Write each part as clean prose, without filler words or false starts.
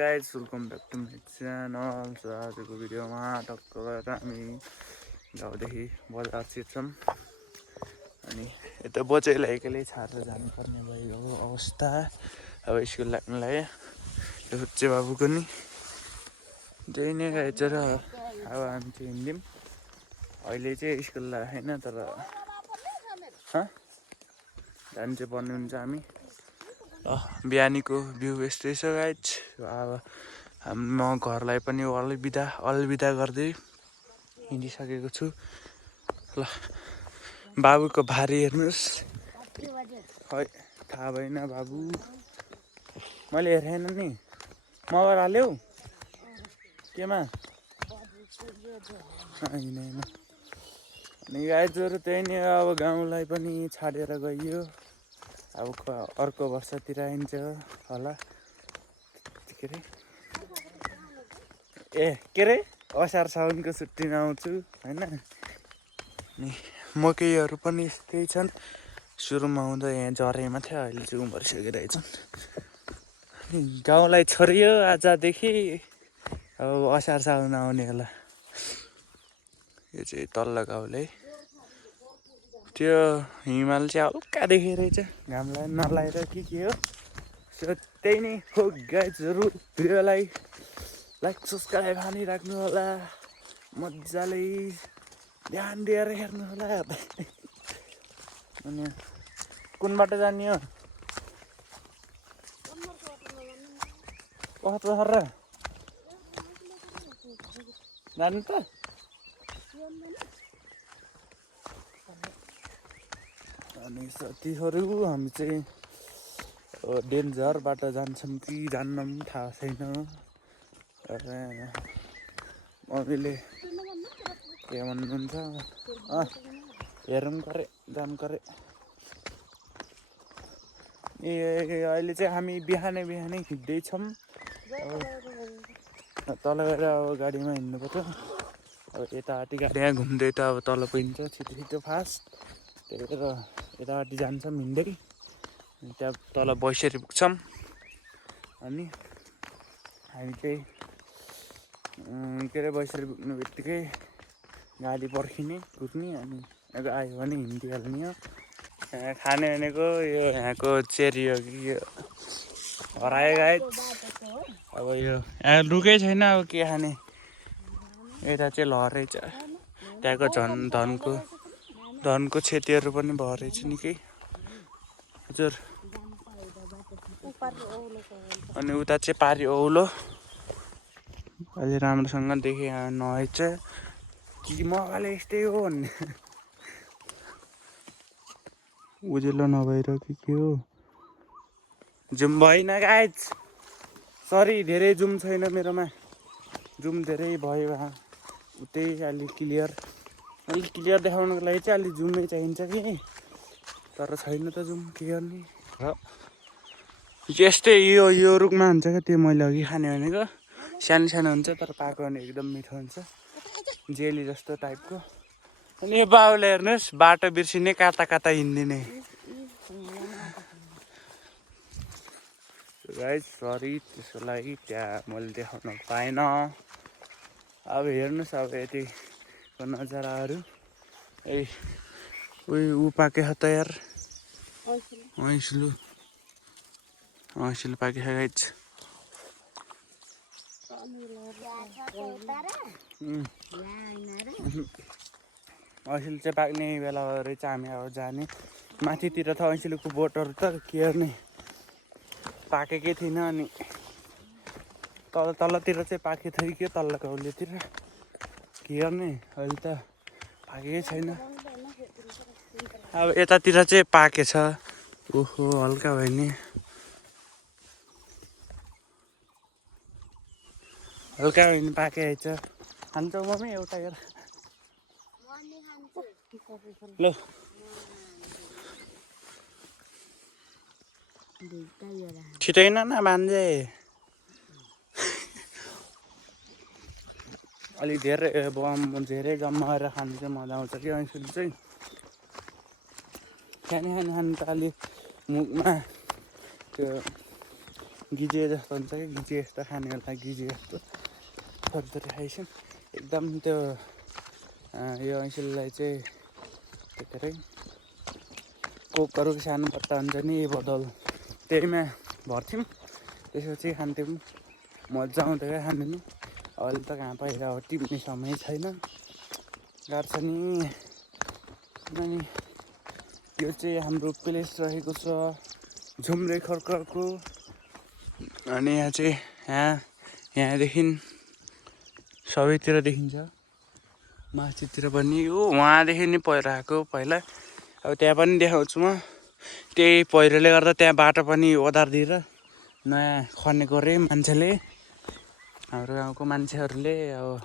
Guys welcome back to my channel. आजको भिडियोमा टक्क गरेर हामी गाउँदेखि बजार छिर्छौँ अनि यता बचैलाई एक्लै छाडेर जानुपर्ने भएको अवस्था। अब स्कुल लाग्नुलाई यो फुच्चे बाबुको नि त्यही नै रहेछ र अब हामी चाहिँ हिँड्यौँ। अहिले चाहिँ स्कुल लागेको छैन तर जानु चाहिँ पर्ने हुन्छ हामी। बिहानीको भ्यू यस्तै छ गाइज। अब म घरलाई पनि अलविदा गर्दै हिँडिसकेको छु। ल बाबुको भारी हेर्नुहोस्। खै थाहा भएन बाबु, मैले हेरेन नि। मोबाइल हाल्यौ केमा? होइन अनि गाइजहरू त्यही नै अब गाउँलाई पनि छाडेर गइयो। अब अर्को वर्षतिर आइन्छ होला। के अरे असार साउनको छुट्टीमा आउँछु होइन। अनि मकैहरू पनि यस्तै छन्। सुरुमा आउँदा यहाँ झरेमा थियो, अहिले चाहिँ उम्रिसकेको रहेछन्। अनि गाउँलाई छोडियो आजदेखि। अब असार साउन आउने होला। यो चाहिँ तल्लो गाउँले त्यो हिमाल चाहिँ हल्का देखिरहेछ, घामलाई नलाएर के हो। सो त्यही नै हो गाइजहरू। भिडियोलाई लाइक सब्सक्राइब हानिराख्नु होला, मजाले ध्यान दिएर हेर्नु होला। अनि कुन बाटो जाने हो? कस्तो छ र जानु त? अनि साथीहरू हामी चाहिँ डेन्जर बाटो जान्छौँ कि जान्नौँ थाहा छैन। मम्मीले के भन्नुहुन्छ हेरौँ गरे जाम गरे। ए अहिले चाहिँ हामी बिहानै हिँड्दैछौँ। तल गएर अब गाडीमा हिँड्नुपर्छ। अब यतापट्टि गाडीमा घुम्दै त अब तल पुगिन्छ छिटो फास्ट। त्यही भएर यतापट्टि जान्छौँ हिँड्दै। त्यहाँ तल बैसरी पुग्छौँ। अनि हामी चाहिँ के अरे बैसरी पुग्ने बित्तिकै गाडी पर्खिने कुद्ने। अनि आयो भने हिँडिहाल्ने हो। खाने भनेको यो यहाँको चेरी हो कि यो हरायो गाइज। अब यो यहाँ रुकै छैन, अब के खाने। यता चाहिँ लहरै छ। त्यहाँको धनको क्षतिहरू पनि भयो रहेछ निकै। हजुर। अनि उता चाहिँ पारि औलो अलि राम्रोसँग देखे नआएछ कि मगाले यस्तै हो भन्ने। उजेलो नभएर के हो। जुम भएन गाइज, सरी। धेरै जुम छैन मेरोमा। जुम धेरै भयो उतै अलिक क्लियर देखाउनको लागि चाहिँ अलिक जुमै चाहिन्छ कि। तर छैन त जुम, के गर्ने। यस्तै यो रुखमा हुन्छ क्या त्यो मैले अघि खाने भनेको। सानो हुन्छ तर पाएको भने एकदम मिठो हुन्छ, जेली जस्तो टाइपको। अनि यो बाबुले हेर्नुहोस्, बाटो बिर्सिने काता हिँडिदिने। गाइज सरी त्यसको लागि, त्यहाँ मैले देखाउन पाएन। अब हेर्नुहोस् अब यतिको नजाराहरू। ऊ पाके छ तयार। ऐसिलो पाके छ गाइज। ऐसिलो चाहिँ पाक्ने बेला रहेछ। हामी अब जाने माथितिर त ऐसिलोको बोटहरू त के गर्ने पाकेकै थिएन। अनि तलतिर चाहिँ पाकेको थियो कि तल्लो गाउँलेतिर के गर्ने। अहिले त पाकेकै छैन। अब यतातिर चाहिँ पाकेछ। ओहो हल्का भयो नि, हल्का भयो नि पाके आएछ। खान्छौ मम्मी एउटा हेर ल। छिटै न बान्जे। अलिक धेरै जम्मा गरेर खानु चाहिँ मजा आउँछ कि ऐसिलो चाहिँ। खानु त अलिक मुखमा त्यो गिजे जस्तो हुन्छ कि गिजे जस्तो खाने बेला गिजे जस्तो थोरै खाइसक्यौँ एकदम त्यो यो ऐँसीलाई चाहिँ के अरे कोकहरू सानो पत्ता हुन्छ नि बदल त्यहीमा भर्थ्यौँ त्यसपछि खान्थ्यौँ मजा आउँथ्यो क्या खानु नि अहिले त कहाँ पाइरा हो टिप्ने समय छैन गाह्रो छ नि अनि यो चाहिँ हाम्रो प्लेस रहेको छ झुम्रे खर्कको अनि यहाँ चाहिँ यहाँदेखि सबैतिर देखिन्छ माथितिर पनि वहाँदेखि नि पहिरो आएको पहिला अब त्यहाँ पनि देखाउँछु म त्यही पहिरोले गर्दा त्यहाँ बाटो पनि ओदारिदिएर नयाँ खनेको रे मान्छेले हाम्रो गाउँको मान्छेहरूले अब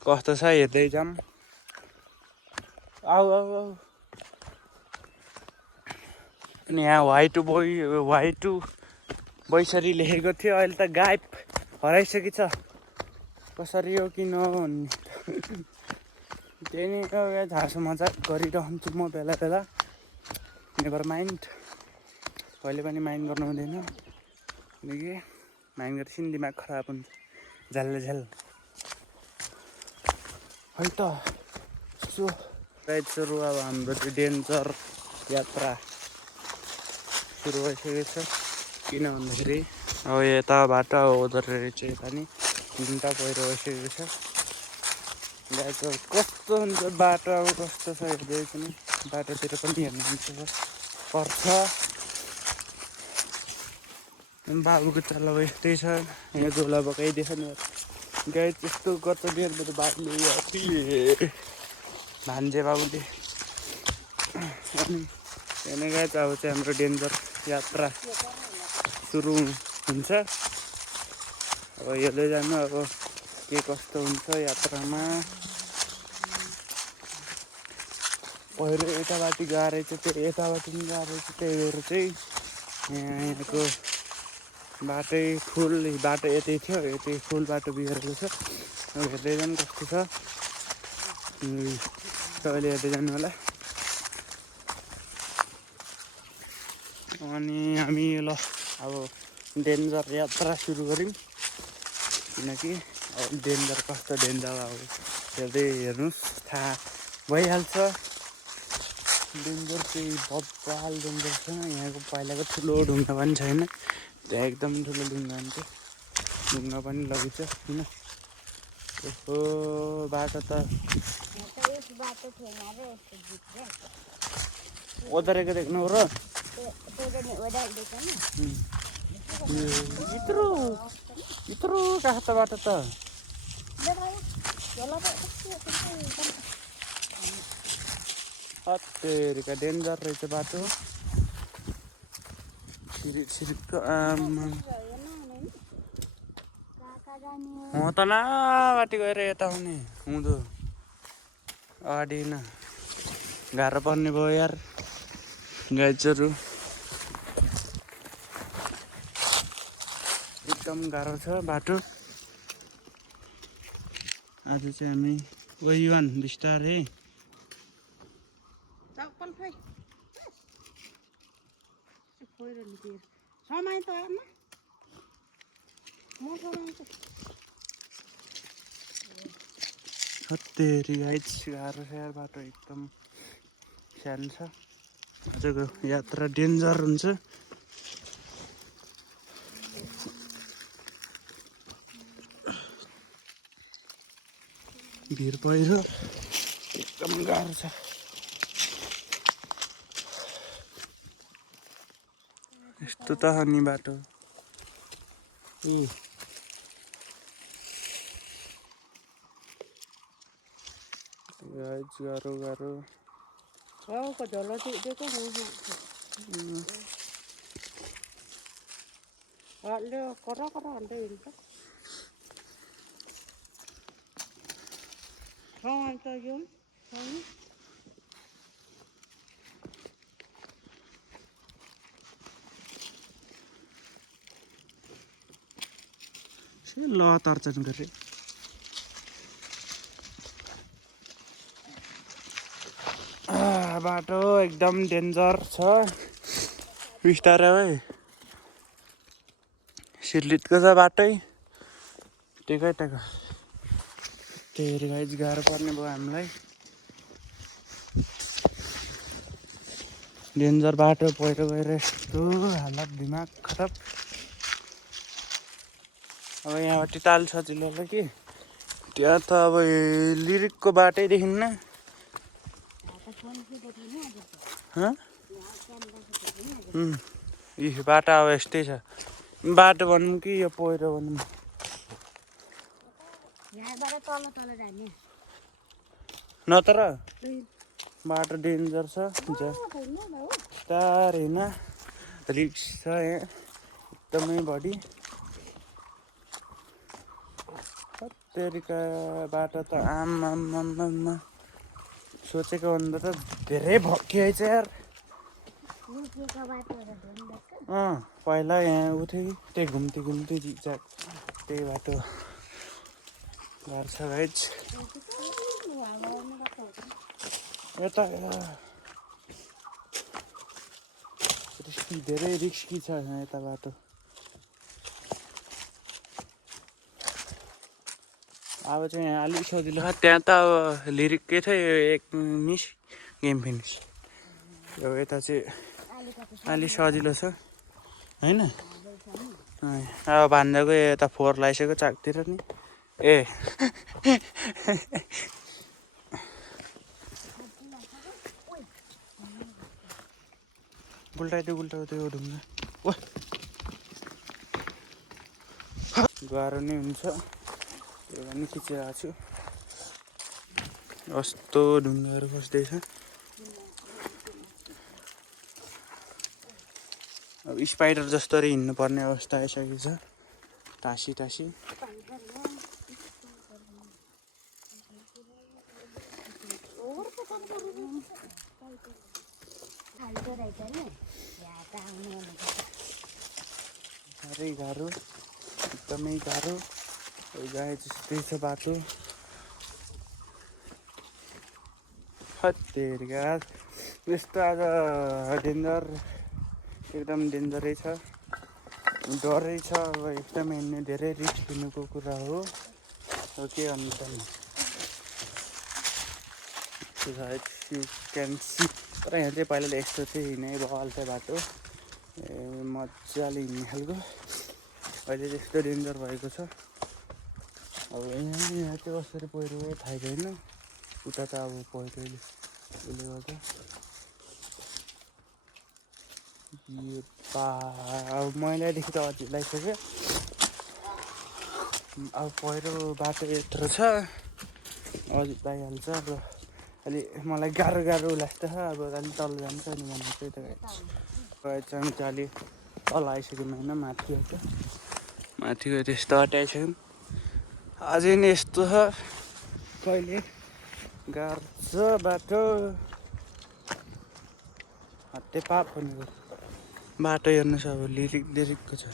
कस्तो छ हेर्दै जाऊँ आऊ आऊ आऊ अनि यहाँ वाइटु बैसरी लेखेको थियो अहिले त गायब हराइसकेको छ कसरी हो किन हो भन्ने त्यही नै झार्सो मजाक गरिरहन्छु म बेला बेला नेभर माइन्ड कहिले पनि माइन्ड गर्नु हुँदैन किनकि माइन्ड गरेपछि दिमाग खराब हुन्छ झ्याल है त सुरु अब हाम्रो त्यो डेन्जर यात्रा सुरु भइसकेको छ किन भन्दाखेरि अब यताबाट ओदरेर चाहिँ पनि तिनवटा पहिरो भइसकेको छ गाईको कस्तो हुन्छ बाटो अब कस्तो छ हेर्दै पनि बाटोतिर पनि हेर्नु पर्छ बाबुको चल्ला यस्तै छ यहाँ झोला बगाइदिएछ नि गाई त्यस्तो गर्छ मेरो मेरो बाबुले भान्जे बाबुले अनि त्यहाँ गाई अब चाहिँ हाम्रो डेन्जर यात्रा सुरु हुन्छ अब यसले जानु अब के कस्तो हुन्छ यात्रामा पहिरो यताबाट गएर चाहिँ त्यो यताबाट पनि गएर चाहिँ त्यही भएर चाहिँ यहाँको बाटो यतै थियो यतै फुल बाटो बिग्रेको छ अब हेर्दै जानु कस्तो छ तपाईँले हेर्दै जानु होला अनि हामी ल अब डेन्जर यात्रा सुरु गऱ्यौँ किनकि अब डेन्जर कस्तो डेन्जर अब हेर्नुहोस् थाहा भइहाल्छ डेन्जर चाहिँ बब्बाल डेन्जर छ यहाँको पहिलाको ठुलो ढुङ्गा पनि छैन त्यहाँ एकदम ठुलो ढुङ्गा हुन्छ ढुङ्गा पनि लगेछ होइन यस्तो बाटो त ओदरेको देख्नु र यत्रो कहाँ त बाटो त हत्तेरिका डेन्जर रहेछ बाटो सिरिपको म त नाबाटी गएर यता आउने हुँदो अगाडि न गाह्रो पर्ने भयो यार गाइजहरू एकदम गाह्रो छ बाटो आज चाहिँ हामी गइवान बिस्तारै हत्तेरी गाइज गाह्रो छ यार बाटो एकदम सानो छ आजको यात्रा डेन्जर हुन्छ भिर पहिरो एकदम गाह्रो छ यस्तो त अनि बाटो गाह्रो झोला दिएको करा अन्त हिँड्छ अन्त यो ल तर्चन गरे बाटो एकदम डेन्जर छ बिस्तारै है सिर्लितको छ बाटै टेकैटेक त्यही गाइज गाह्रो पर्ने भयो हामीलाई डेन्जर बाटो पहिरो गएर यस्तो हालत दिमाग खराब अब यहाँबाट ताल सजिलो होला कि त्यहाँ त अब लिरिकको बाटै देखिन्न यी बाटो अब यस्तै छ बाटो भनौँ कि यो पहिरो भनौँ नत्र बाटो डेन्जर छ तार होइन रिक्स छ यहाँ एकदमै बढी तेरिका बाटो त आमा सोचेको भन्दा त धेरै भक्किएछ यार पहिला यहाँ उठ्यो कि त्यही घुम्ती जिगजाग त्यही बाटो गर्छ गाइज यता धेरै रिस्की छ यता बाटो अब चाहिँ यहाँ अलिक सजिलो छ त्यहाँ त अब लिरिककै थियो एक मिस गेम फिनिस यो यता चाहिँ अलिक सजिलो छ होइन अब भान्जाको यता फोहोर लगाइसक्यो चाकतिर नि ए गुल्टाइदियो ढुङ्गा ओ गाह्रो नै हुन्छ त्यो पनि खिचिरहेको छु कस्तो ढुङ्गाहरू खस्दैछ अब स्पाइडर जस्तरी हिँड्नुपर्ने अवस्था आइसकेको छ टाँसी साह्रै गाह्रो एकदमै गाह्रो गाए जस्तै छ बाटो हत्तेरिका यस्तो आज डेन्जर एकदम डेन्जरै छ डरै छ अब एकदम हिँड्ने धेरै रिस्क लिनुको कुरा हो के अन्त क्यान सी तर यहाँ चाहिँ पहिला यस्तो चाहिँ हिँडे बल चाहिँ बाटो मजाले हिँड्ने खालको अहिले त्यस्तो डेन्जर भएको छ अब यहाँ चाहिँ कसरी पहिरो थाहा छैन उता त अब पहिरोले उसले गर्दा यो अब मैलादेखि त अझै लगाइसक्यो अब पहिरो बाटो यत्रो छ अझै लगाइहाल्छ अब अलि मलाई गाह्रो लाग्छ अब अलिक तल जान्छ नि भन्नु चाहिँ त हामी त अलि तल आइसक्यौँ होइन माथि गयो त्यस्तो हटाइसक्यौँ अझै नै यस्तो छ कहिले गाड्छ बाटो हट्टे पाप भनेको बाटो हेर्नुहोस् अब लिरिकको छ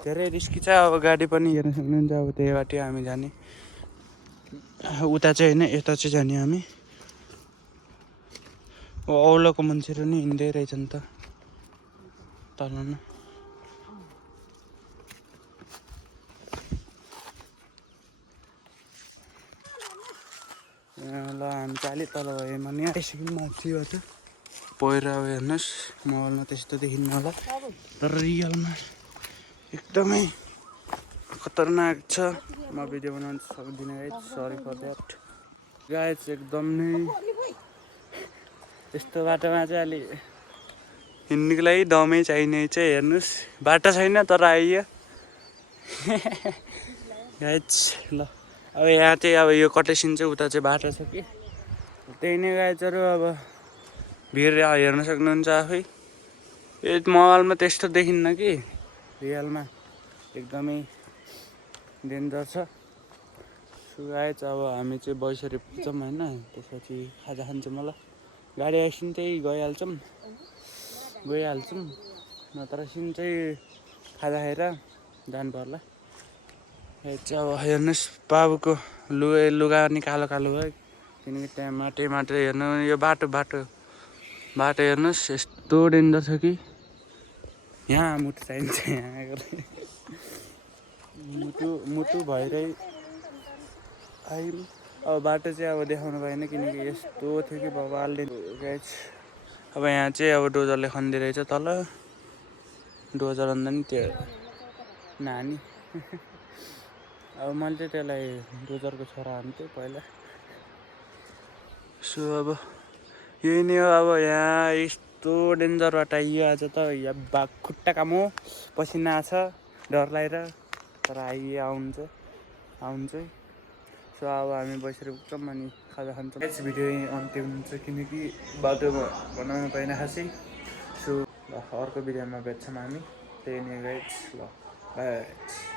धेरै रिस्की छ अब गाडी पनि हेर्न सक्नुहुन्छ अब त्यही बाटो हामी जाने उता चाहिँ होइन यता चाहिँ जाने हामी औलोको मान्छेहरू नि हिँड्दै रहेछ नि त तल न ल हामी चाहिँ अलिक तल भयो भने आइसक्यौँ माथिबाट पहिरो अब हेर्नुहोस् मोबाइलमा त्यस्तो देखिन्न होला तर रियलमा एकदमै खतरनाक छ म भिडियो बनाउन सक्दिनँ guys sorry for that guys एकदम नै यस्तो बाटोमा चाहिँ अलि हिँड्नुको लागि दमै चाहिने चाहिँ हेर्नुहोस् बाटो छैन तर आइयो गाइज ल अब यहाँ चाहिँ अब यो कटेसिन चाहिँ उता चाहिँ बाटो छ कि त्यही नै गाइजहरू अब भिड हेर्न सक्नुहुन्छ आफै यो मोबाइलमा त्यस्तो देखिन्न कि रियलमा एकदमै डेन्जर छ सो गाइज अब हामी चाहिँ बैसरी पुग्छौँ होइन त्यसपछि खाजा खान्छौँ होला गाडी आइसिन चाहिँ गइहाल्छौँ नत्र सिन चाहिँ खाजा खाएर जानु पर्ला यो चाहिँ अब हेर्नुहोस् बाबुको लुगा नि कालो भयो किनकि त्यहाँ माटो हेर्नु यो बाटो हेर्नुहोस् यस्तो डेन्जर छ कि यहाँ मुटु चाहिन्छ यहाँ मुटु भइरहे आयौँ। अब बाटो चाहिँ अब देखाउनु भएन किनकि यस्तो थियो कि बबालले गाइस। अब यहाँ चाहिँ अब डोजरले खनिदिरहेछ तल। डोजर भन्दा नि त्यो नानी अब मैले चाहिँ त्यसलाई डोजरको छोरा हान्थेँ पहिला। सो अब यही नै हो। अब यहाँ यस्तो डेन्जर बाटो आइयो आज त। यहाँ खुट्टा काम हो, पसिना छ, डर लागेर तर आउनु चाहिँ। सो अब हामी बसेर पुग्छौँ अनि खाजा खान्छौँ। यस भिडियो अन्त्य हुन्छ किनकि बाटो बनाउनु पाएन खासै। सो अर्को भिडियोमा भेट्छौँ हामी। त्यही नै गाइस, ल बाई।